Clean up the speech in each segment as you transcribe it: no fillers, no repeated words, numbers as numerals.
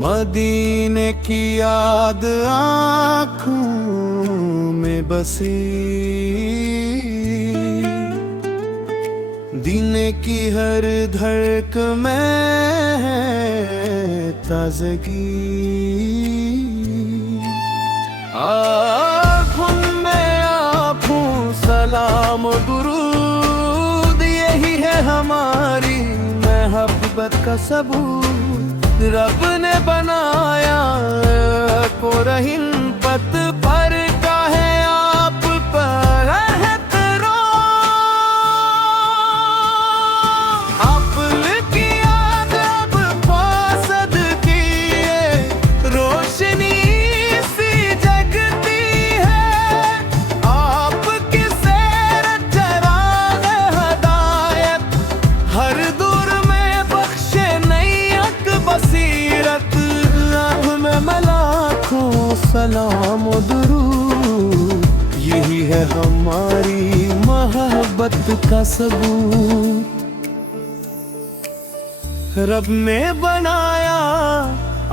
मदीने की याद आँखों में बसी, दीने की हर धड़क में ताज़गी। आँखों में आँखों सलाम दुरूद, यही है हमारी मोहब्बत का सबूत। रब ने बनाया को रहीम पत पर का है आप पर एहतराम। आप की याद अब फासद की रोशनी सी जगती है। आपकी सैर चराग हदायत हर दूर में बख्शे नैयत बसीरत। अब में मलाखों सलाम दुरूद, यही है हमारी मोहब्बत का सबूत। रब ने बनाया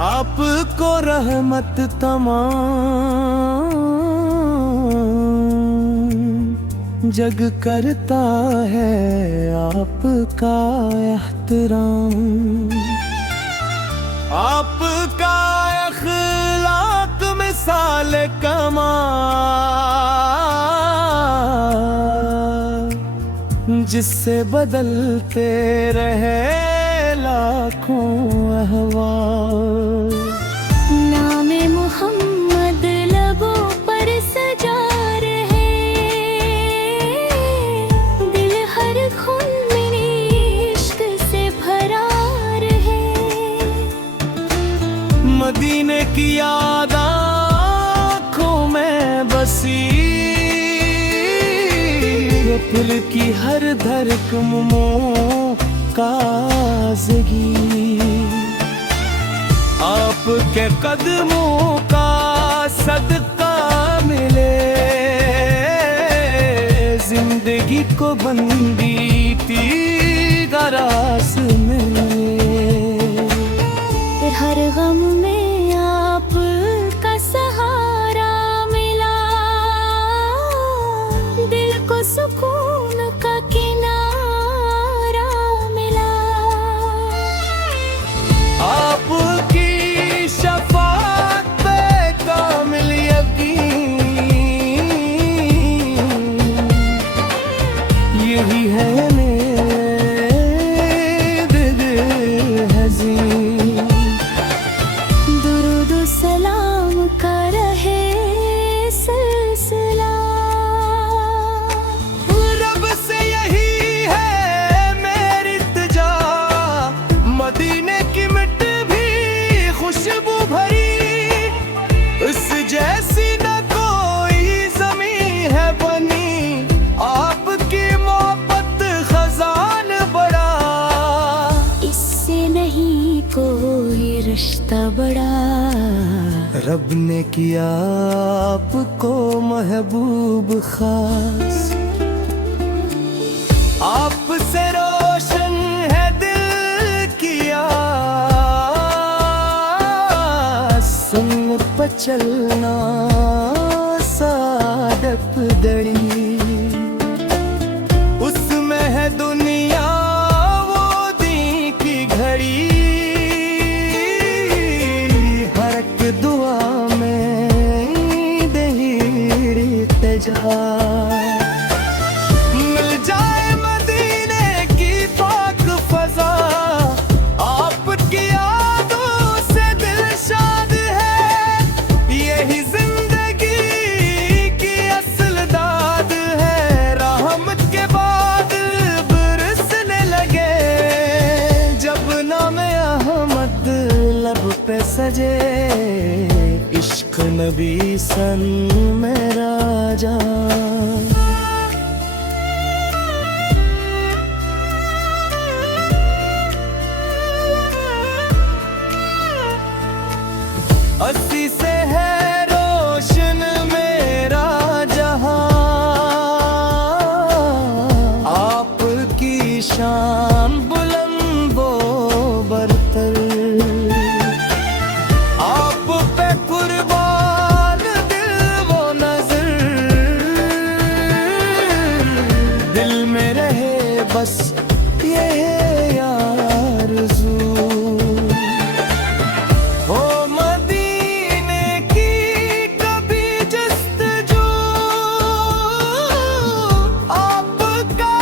आपको रहमत तमाम, जग करता है आपका एहतराम। आपका अखलाक मिसाल कमाल, जिससे बदलते रहे लाखों अहवाल। नामे मोहम्मद लबों पर सजा रहे, दिल हर खून में इश्क से भरा रहे। मदीने की याद आँखों में बसी, फूल की हर धड़कन में ताज़गी। आपके कदमों का सदका मिले, जिंदगी को बंदी थी गरास में। हर गम में आप का सहारा मिला, दिल को सुकून का किनारा मिला। आपकी शफाअत पे कामिल यकीन, यही है मेरे दिल हज़ीन। दुरूद सलाम का रहे सिलसिला, रब से यही है मेरी इल्तिजा। मदीने की मिट भी खुशबू भरी, इस जैसी न कोई ज़मीं है बनी। आपकी मोहब्बत खजान बड़ा, इससे नहीं कोई रिश्ता बड़ा। रब ने किया आपको महबूब खास, आपसे रोशन है दिल की आस। सुन पर चलना सादप दड़ी, उसमें है दुनिया वो दी की घड़ी। हर एक दुआ में दही तेजा, मिल जाए मदीने की पाक फजा। आपकी यादों से दिल शाद है, यही जिंदगी की असल दाद है। रहमत के बाद बरसने लगे, जब नाम अहमद लब पे सजे। इश्क नबी सन मेरा जान, अस्सी से है रोशन मेरा जहां। आपकी शान बुलंद वो बरतर, बस ये आरज़ू हो मदीने की कभी जस्तजू आपका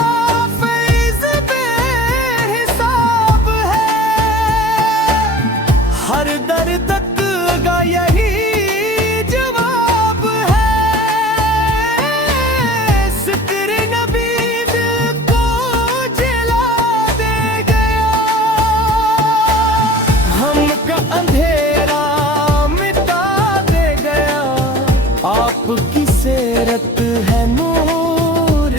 फैज़ बेहिसाब है हर दर तक का यही जवाब है ज़िक्र नबी दिल को जला दे गया हमका अंधेरा मिटा दे गया आपकी सीरत है नूर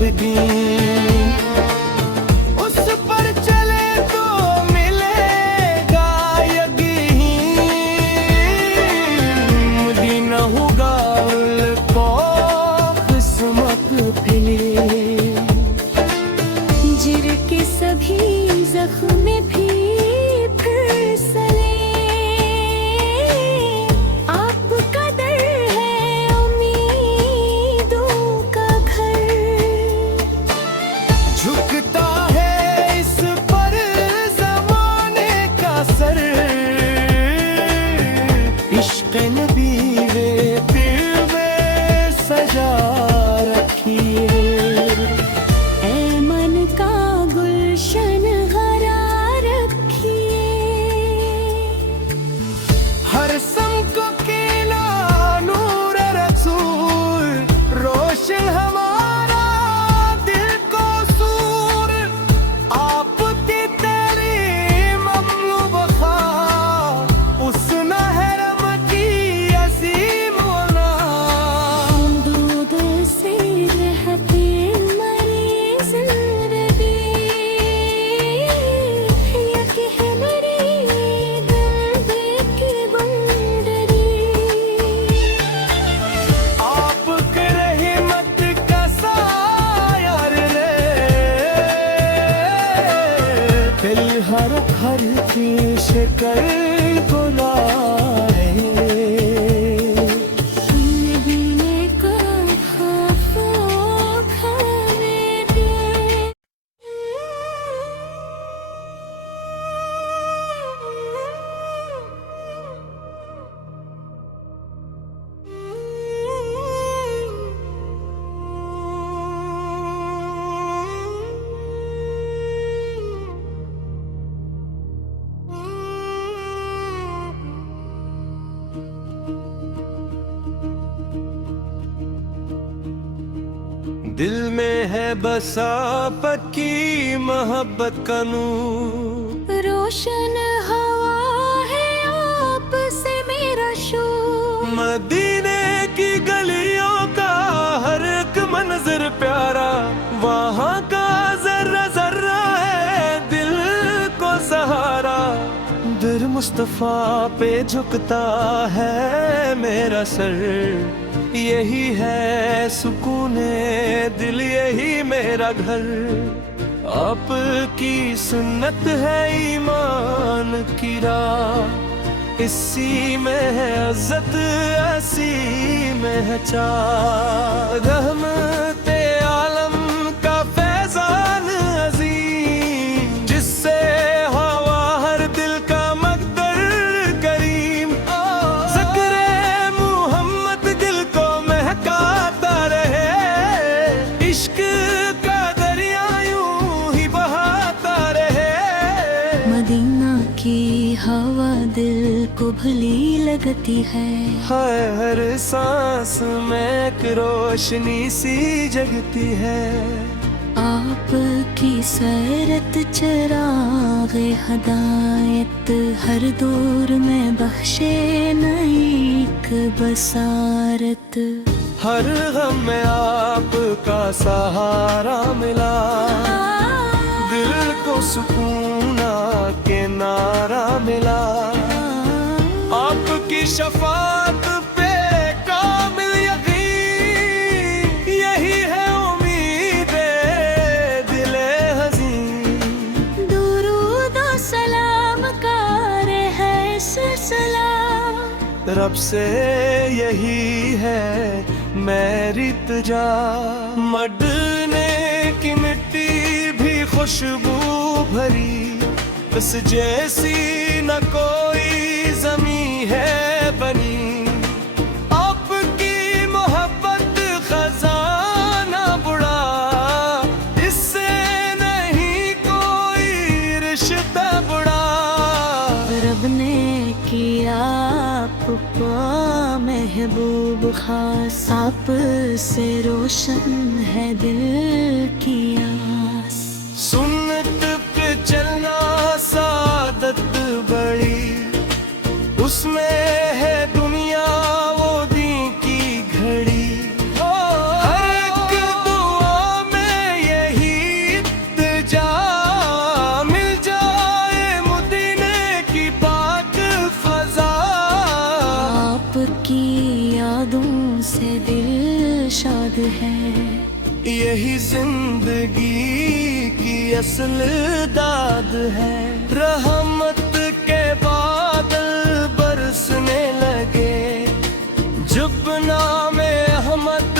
बदीन उस पर चले तो मिलेगा यकीन मदीना होगा उनको किस्मत फिली जिर के सभी जख्म भी फिर सले आपका दर है उम्मीदों का घर झुकता है इस पर ज़माने का सर इश्क़ नबी वे दिल में सजा रखिए ऐ मन का गुलशन हरा रखिए हर सम को केला नूर रसूल रोशन हमारा दिल को सूर आपकी तेरी ममलू बखा उस नहरम की असीम वना दूध से रहते मरी जिंदगी यकी है मेरी दिल की बंदरी आप रहमत का साया रे दिल हर हर की शिकल बुलाए जीने का खौफ खाने दे दिल में है बसा पक्की मोहब्बत का नूर रोशन हवा है आप से मेरा शोर मदीने की गलियों का हर एक मंजर प्यारा वहाँ का जर्रा जर्रा है दिल को सहारा दर मुस्तफा पे झुकता है मेरा सर यही है सुकूने दिल यही मेरा घर आपकी सुन्नत है ईमान की राह इसी में है इज्जत ऐसी में है चाह रहमते आलम का फैजान अजीम जिससे हवा हर दिल का मकदर करीम ज़िक्र मुहम्मद दिल को महकाता रहे इश्क का दरिया यूं ही बहाता रहे मदीना की हवा दिल को भली लगती है हर सांस में एक रोशनी सी जगती है आपकी सैरत चिराग हदायत हर दौर में बख्शे नई बसारत हर गम में आपका सहारा मिला दिल को सुकून के नारा मिला आपकी शफात पे कामिल यकीन यही है उम्मीद दिले हज़ीन दुरूद और सलाम का है सलाम रब से यही है मेरी तुझा मडने की मिट्टी खुशबू भरी, बस जैसी न कोई जमी है बनी। आपकी मोहब्बत खजाना बुढ़ा, इससे नहीं कोई रिश्ता बुढ़ा। रब ने किया आपको महबूब खास, आप से रोशन है दिल की आस। सुन्नत पे चलना सादत बड़ी, उसमें है दुनिया वो दीन की घड़ी। हर एक दुआ में यही इत्तिजा, मिल जाए मदीने की पाक फजा। आपकी यादों से दिल शाद है, यही जिंदगी की असल दाद है। रहमत के बादल बरसने लगे, जब नामे अहमद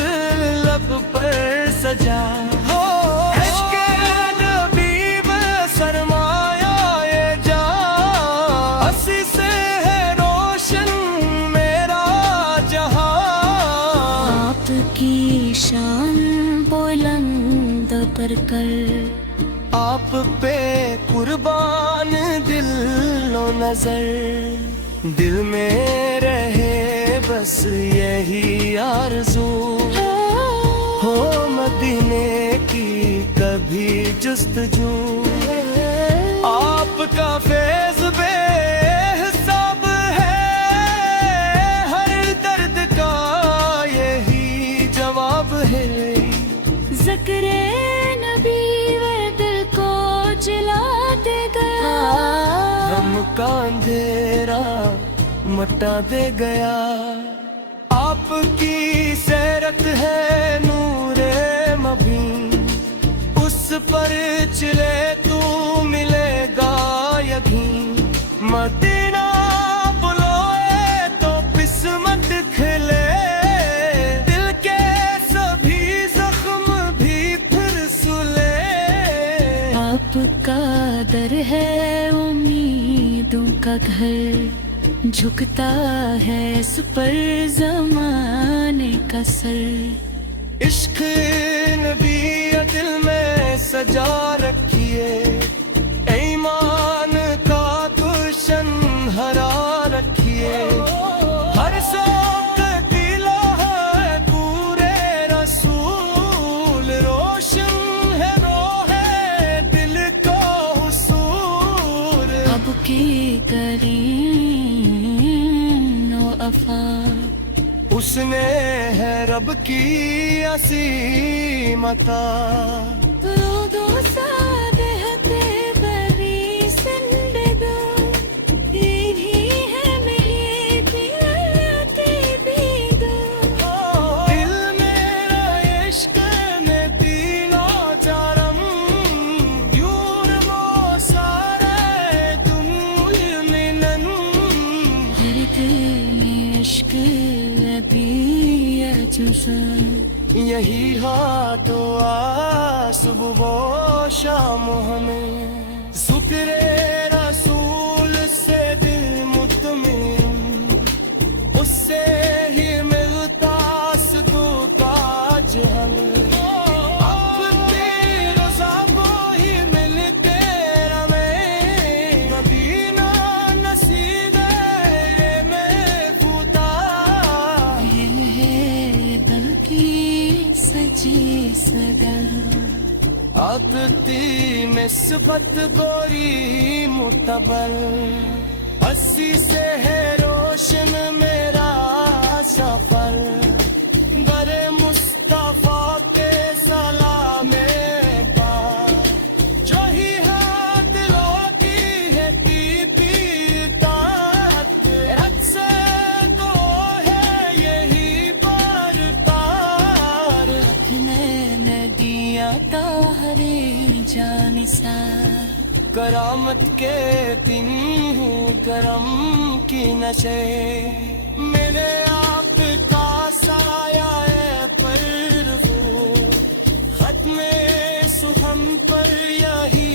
लब पर सजा। हो इश्क़ नबी में सरमाया ये जान, हंसी से है रोशन मेरा जहां। आपकी शान बुलंद पर कर, आप पे कुर्बान दिल लो नजर। दिल में रहे बस यही आरज़ू, हो मदीने की कभी जुस्तजू। आपका फैज़ बेहिसाब है, हर दर्द का यही जवाब है। ज़िक्रे नबी वे दिल को जला दे गया, गम का अंधेरा मटा दे गया। आपकी सैरत है नूरे मबीन, उस पर चले तू मिलेगा यकीन। मदीना बुलाए तो किस्मत खिले, दिल के सभी जख्म भी फिर सुले। आपका दर है उम्मीदों का घर, झुकता है इस पर ज़माने का सर। इश्क नबी दिल में सजा रखिए, ईमान का गुलशन हरा रखिए। हर शौक़ दिला है पूरे रसूल, रोशन है रोहे दिल को हुसूल। अब की करीम नो अफा, उसने है रब की असीमता। रोदो सादहते बरी सिंदगा, ये भी है मेरी दिलती बीदा। दिल मेरा इश्क ने तीनों चारम, यूर मोसारे तुम मिलन। हर दिल में इश्क अभी अजुज़ा, यही हाथों आ सुबह वो शाम हमें। ज़िक्रे रसूल से दिल मुतमिन, उससे ही मिलता सुकून का जहन। अपनी रज़ा को ही मिलके रमें, मदीना नसीब है महफूदा। ये है दिल की सजी सगा, आतती निस्बत गोरी मुतबल। अस्सी से है रोशन मेरा सफर, गरे मुस्तफा के सलामे पा। जो ही हाथ लोटी है तात, रब से तो है यही बरतार। मैंने दिया ताहरे जानिसा, करामत के दिन हूँ करम की नशे। मेरे आपका साया है पर वो खत्मे सुहम पर यही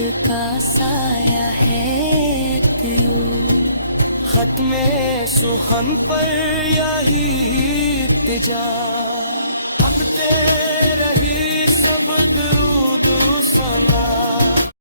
का साया है तू खत में सुहन पर यही इल्तिजा अब तेरे